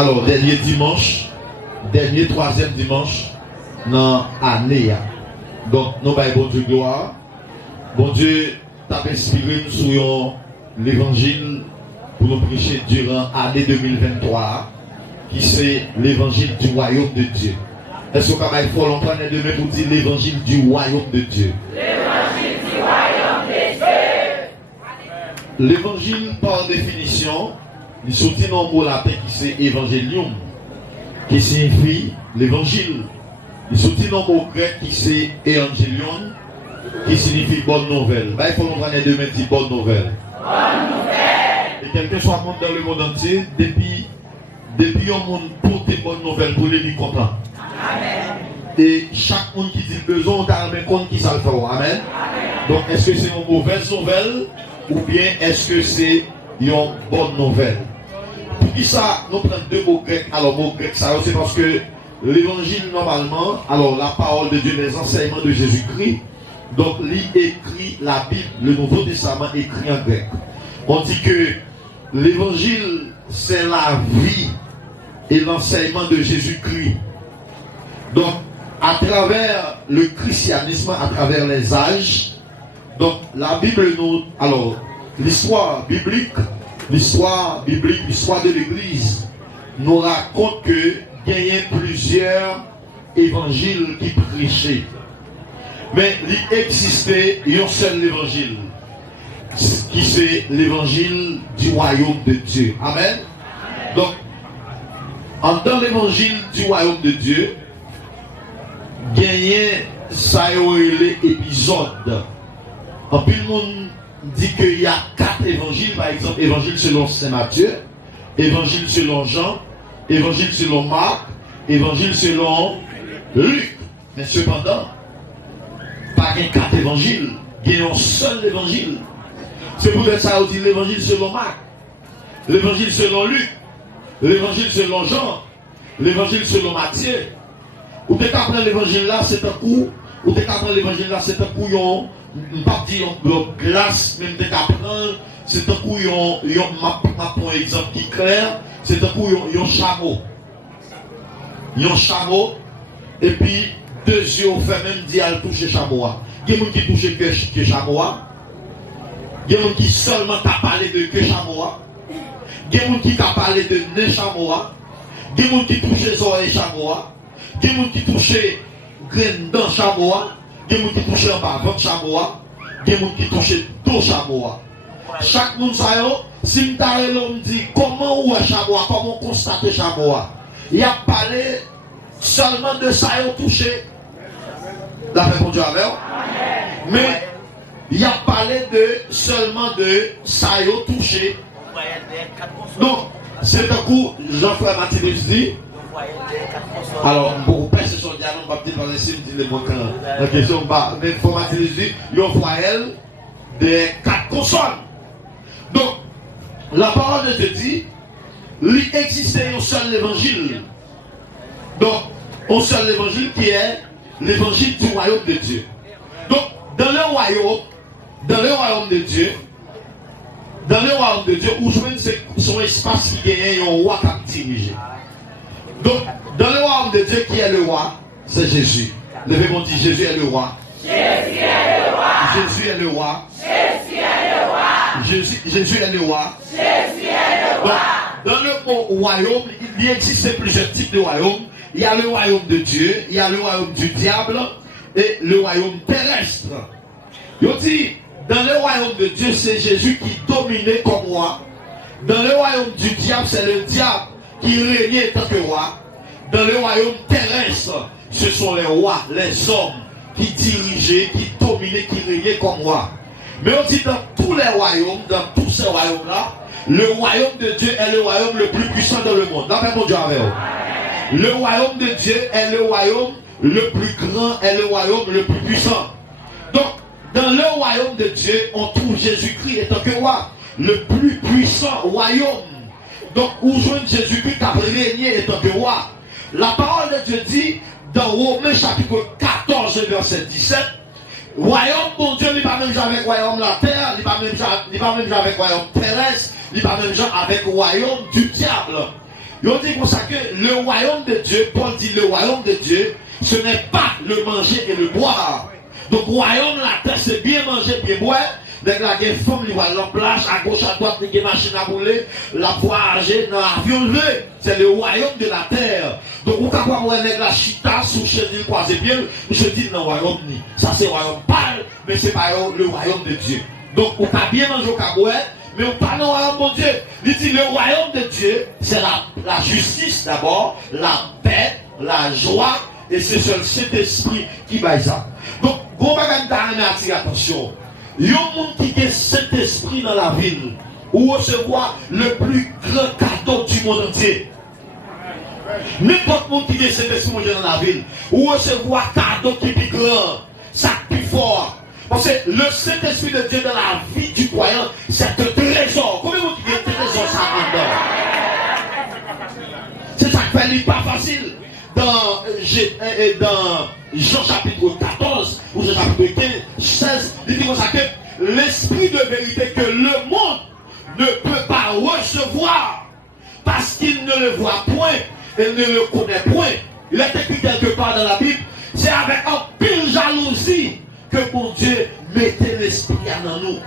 Alors, dernier troisième dimanche dans l'année. Donc, nous avons bon Dieu gloire. Bon Dieu t'a inspiré nous sur l'évangile pour nous prêcher durant l'année 2023, qui c'est l'évangile du royaume de Dieu. Est-ce qu'on va faut longtemps demain pour dire l'évangile du royaume de Dieu? L'évangile du royaume de Dieu. L'évangile, par définition, il sortit dans le mot latin qui c'est évangélium, qui signifie l'évangile. Il sortit dans le mot grec qui c'est évangélion, qui signifie bonne nouvelle. Il faut longtemps demain dire bonne nouvelle. Bonne nouvelle. Et quelqu'un soit monde dans le monde entier, depuis on monde porte bonne nouvelle pour les content. Amen. Et chaque monde qui dit besoin, on a un compte qui ça le fait. Amen. Amen. Donc, est-ce que c'est une mauvaise nouvelle ou bien est-ce que c'est une bonne nouvelle? Pour qui ça, nous prenons deux mots grecs. Alors, mots grecs, ça c'est parce que l'évangile, normalement, alors la parole de Dieu, les enseignements de Jésus-Christ, donc, il écrit la Bible, le Nouveau Testament écrit en grec. On dit que l'évangile, c'est la vie et l'enseignement de Jésus-Christ. Donc, à travers le christianisme, à travers les âges, donc la Bible nous... Alors, l'histoire biblique, l'histoire de l'Église nous raconte que il y a plusieurs évangiles qui prêchaient. Mais il existait un seul évangile, qui c'est l'évangile du royaume de Dieu. Amen. Donc, dans l'évangile du royaume de Dieu, gagner ça les épisodes. En plus, le monde dit qu'il y a 4 évangiles, par exemple, évangile selon Saint Matthieu, évangile selon Jean, évangile selon Marc, évangile selon Luc. Mais cependant, pas qu'il y a 4 évangiles, il y a un seul évangile. C'est pour ça qu'on dit l'évangile selon Marc, l'évangile selon Luc, l'évangile selon Jean, l'évangile selon Matthieu. Ou dès qu'après l'évangile là, c'est un coup, ou dès qu'après l'évangile là, c'est un coup, on pas dire glace, même dès qu'après, c'est un coup, pour exemple qui est clair, c'est un coup, un chameau. Un chameau, et puis 2 yeux au fait même dit à toucher chameau. Il y a des gens qui touchent que chameau. Il y a des gens qui seulement t'a parlé de que chameau. Il y a des gens qui t'a parlé de nez chameau. Il y a des gens qui touchent les oreilles chameau. Il y a des gens qui touchent graines dans chameau. Il y a des gens qui touchent en bas ventre chameau. Il y a des gens qui touchent dos chameau. Chaque monde ça si on dit comment ou chameau, comment constater chameau. Il a parlé seulement de ça et touché. D'après mon Dieu avec. Mais il a parlé seulement de ça et touché. Donc, c'est un coup, Jean-Frère Mathilus dit. Alors, pour passer sur le dialogue, on va peut-être parler ici, me dit les mots quand la question, mais il faut Mathilus dit, il y a un voyelle de 4 consonnes. Donc, la parole de Dieu dit, il existait un seul évangile. Donc, un seul évangile qui est l'évangile du royaume de Dieu. Donc, dans le royaume de Dieu, où je c'est son espace qui gagne un roi qui dirige. Donc, dans le royaume de Dieu, qui est le roi? C'est Jésus. Levez-moi dit, Jésus est le roi. Jésus est le roi. Jésus est le roi. Jésus est le roi. Jésus est le roi. Jésus est le roi. Donc, dans le royaume, il existe plusieurs types de royaumes. Il y a le royaume de Dieu, il y a le royaume du diable et le royaume terrestre. Il dit, dans le royaume de Dieu, c'est Jésus qui dominait comme roi. Dans le royaume du diable, c'est le diable qui régnait en tant que roi. Dans le royaume terrestre, ce sont les rois, les hommes qui dirigeaient, qui dominaient, qui régnaient comme roi. Mais on dit dans tous les royaumes, dans tous ces royaumes-là, le royaume de Dieu est le royaume le plus puissant dans le monde. D'après mon Dieu avec vous. Le royaume de Dieu est le royaume le plus grand, est le royaume le plus puissant. Donc, dans le royaume de Dieu, on trouve Jésus-Christ étant que roi, le plus puissant royaume. Donc, où joint Jésus-Christ qui a régné étant que roi. La parole de Dieu dit, dans Romains chapitre 14, verset 17, royaume, mon Dieu, il n'est pas même avec royaume la terre, il n'est pas même avec royaume terrestre, il n'est pas même avec royaume du diable. On dit pour ça que le royaume de Dieu, Paul dit le royaume de Dieu, ce n'est pas le manger et le boire. Donc, royaume de la terre, c'est bien manger, bien boire. Dès que la femme, il va dans la plage, à gauche, à droite, il y a des machines à rouler, la voyager, dans l'avion, c'est le royaume de la terre. Donc, vous pouvez voir la chita sous chez lui, croisez bien, je dis dans le royaume, ça c'est le royaume pâle, mais c'est pas le royaume de Dieu. Donc, vous pouvez bien manger au cabouet, mais on parle dans le royaume de Dieu. Il dit le royaume de Dieu, c'est la justice d'abord, la paix, la joie, et c'est seul cet esprit qui va ça. Donc, bon bagage d'arrêter, attention. Il y a un monde qui a cet esprit dans la ville, où recevoir le plus grand cadeau du monde entier. N'importe monde qui a cet esprit dans la ville, où recevoir cadeau qui est plus grand, ça plus fort. Parce que le Saint-Esprit de Dieu dans la vie du croyant, c'est un trésor. Combien de monde qui a un trésor ça en dedans? C'est ça qui fait pas facile. Dans Jean chapitre 14 ou Jean chapitre 15, 16, il dit comme ça que l'esprit de vérité que le monde ne peut pas recevoir parce qu'il ne le voit point et ne le connaît point. Il est écrit quelque part dans la Bible, c'est avec un pile jalousie que mon Dieu mettait l'esprit dans nous.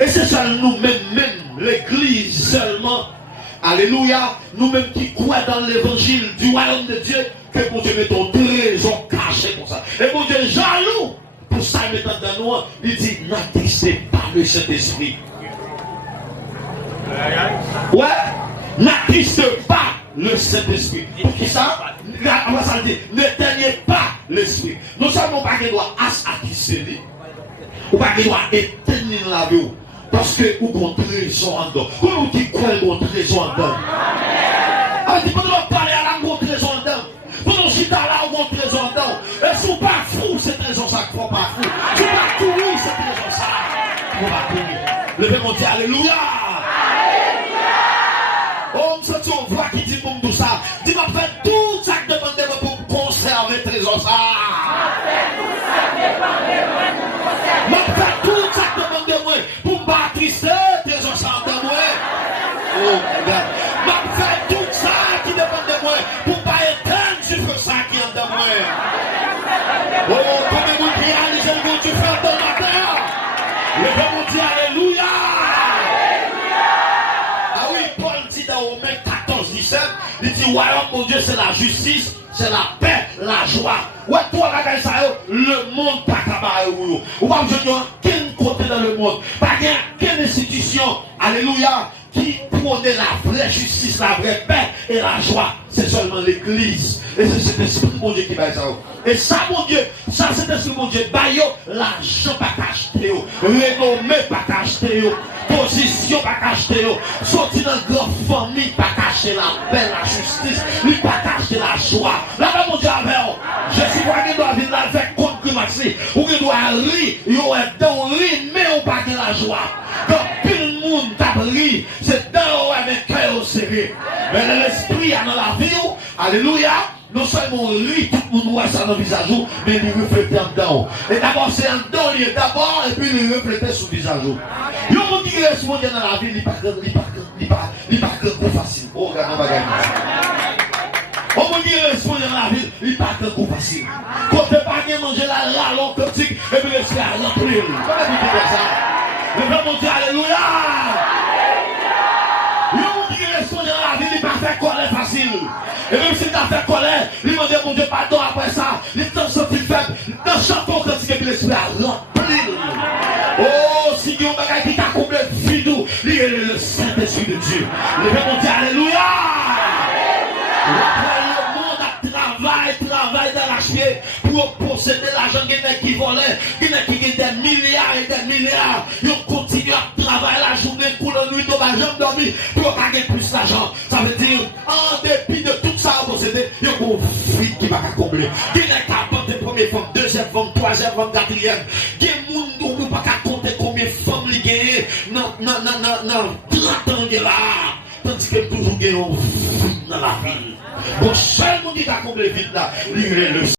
Et c'est ça nous-mêmes, l'église seulement. Alléluia, nous-mêmes qui croyons dans l'évangile du royaume de Dieu, que mon Dieu met ton trésor caché pour ça. Et mon Dieu jaloux, pour ça il met dans nous, il dit, n'attristez pas le Saint-Esprit. Ouais, n'attristez pas le Saint-Esprit. Pour qui ça? On va ça dire, n'éteignez pas l'esprit. Nous savons pas qu'il doit attrister, ou pas qu'il doit éteindre la vie. Parce que vous avez un trésor en dedans. Comment vous dites quoi un trésor en dedans? Ah, tu peux nous parler à la un trésor en dedans. Pour nous citer là, un trésor en dedans. Et si vous n'êtes pas fou, c'est trésor ça qu'il ne faut pas fou. Si vous n'êtes pas courir, c'est trésor ça. Il ne faut pas courir. Levez mon Dieu, alléluia. Oh, nous sommes une voix qui dit pour tout ça. Dis-moi, faites tout ça que demandez pour conserver le trésor ça. Faites tout ça que demandez pour bâtir trésor ça en dedans. Oh, regarde. Faites tout ça qui dépend de moi pour ne pas éteindre ce feu ça qui est en dedans. Oh, comment vous réalisez le bon Dieu fait dans la terre? Levez mon Dieu, alléluia. Ah oui, Paul dit dans Romains 14, 17, il dit, royaume mon Dieu, c'est la justice, c'est la paix, la joie. Ouais, toi, la ça, le monde pas capable. Ou pas besoin quel côté dans le monde. Pas quelle institution, alléluia, qui prônait la vraie justice, la vraie paix et la joie. C'est seulement l'église. Et c'est cet esprit, mon Dieu, qui va ça. Et ça, mon Dieu, ça, c'est esprit, mon Dieu, l'argent pas acheter, renommé pas acheter, position pas acheter, sortir dans une grande famille pas cacher la paix, la justice, lui pas cacher la joie. Là-bas, mon Dieu, avec je suis pas qui doit venir là avec contre Maxi, ou qui doit rire, il y a un rire, mais on pas la joie. Donc, tout le monde t'a ri, c'est dans avec cœur serré. Mais l'esprit dans la vie, alléluia, non seulement on rit, tout le monde voit ça dans le visage, mais il reflète en dedans. Et d'abord, c'est en dedans, il est d'abord, et puis il reflète sur le visage. Il y a un monde qui reste dans la vie, il n'est pas grand facile. Oh, regarde, on va gagner. On me dit responsable dans la ville, il part un coup facile. Quand tu pas manger la longue critique, et puis le soir, remplir. Comment vous dites ça? Le frère mon Dieu, alléluia! Il me dit responsable dans la ville, il part faire colère facile. Et même si tu as fait colère, il m'a dit mon Dieu, pardon après ça, il t'en sorti faible, dans chaque fois critique, et puis le soir, remplir. Oh, si Dieu m'a dit qu'il t'a comblé vide, il est le Saint-Esprit de Dieu. Le frère mon Dieu, alléluia! Travail d'arracher pour posséder l'argent qui volait, qui gagne des milliards et des milliards. Ils continuent à travailler la journée, pour la nuit, ils ne jamais dormir pour gagner plus d'argent. Ça veut dire, en dépit de tout ça à posséder, il y a un vide qui va combler. Qui n'est qu'à porter première femme, deuxième femme, troisième femme, quatrième. Qui est monde où ne pas compter combien de femmes il gagne dans 30 ans de là. Tandis que toujours gagne un vide dans la vie. Bon, seul monde qui a comblé vite là, lui, le